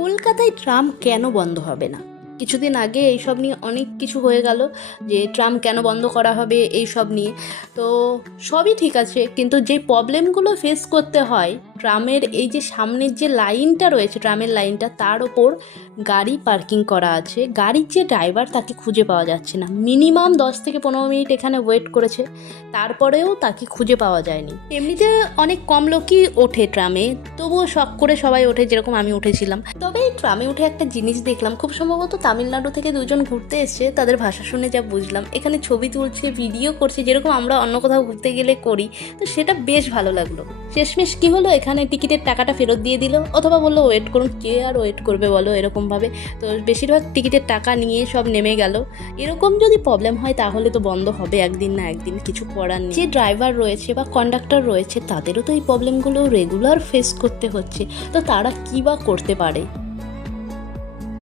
কলকাতায় ট্রাম কেন বন্ধ হবে না? কিছুদিন আগে এইসব নিয়ে অনেক কিছু হয়ে গেল, যে ট্রাম কেন বন্ধ করা হবে এইসব নিয়ে। তো সবই ঠিক আছে, কিন্তু যে প্রবলেমগুলো ফেস করতে হয়, ট্রামের এই যে সামনের যে লাইনটা রয়েছে, ট্রামের লাইনটা, তার ওপর গাড়ি পার্কিং করা আছে, গাড়ির যে ড্রাইভার তাকে খুঁজে পাওয়া যাচ্ছে না। মিনিমাম 10 থেকে 15 মিনিট এখানে ওয়েট করেছে, তারপরেও তাকে খুঁজে পাওয়া যায়নি। এমনিতে অনেক কম লোকই ওঠে ট্রামে, তবুও শখ করে সবাই ওঠে, যেরকম আমি উঠেছিলাম। তবে এই ট্রামে উঠে একটা জিনিস দেখলাম, খুব সম্ভবত তামিলনাড়ু থেকে দুজন ঘুরতে এসছে। তাদের ভাষা শুনে যা বুঝলাম, এখানে ছবি তুলছে, ভিডিও করছে, যেরকম আমরা অন্য কোথাও ঘুরতে গেলে করি। তো সেটা বেশ ভালো লাগলো। শেষমেশ কি হলো, এখানে টিকিটের টাকাটা ফেরত দিয়ে দিল, অথবা বললো ওয়েট করুন। কে আর ওয়েট করবে বলো এরকমভাবে? তো বেশিরভাগ টিকিটের টাকা নিয়ে সব নেমে গেল। এরকম যদি প্রবলেম হয় তাহলে তো বন্ধ হবে একদিন না একদিন, কিছু করার নেই। যে ড্রাইভার রয়েছে বা কন্ডাক্টর রয়েছে, তাদেরও তো এই প্রবলেমগুলো রেগুলার ফেস করতে হচ্ছে। তো তারা কী বা করতে পারে?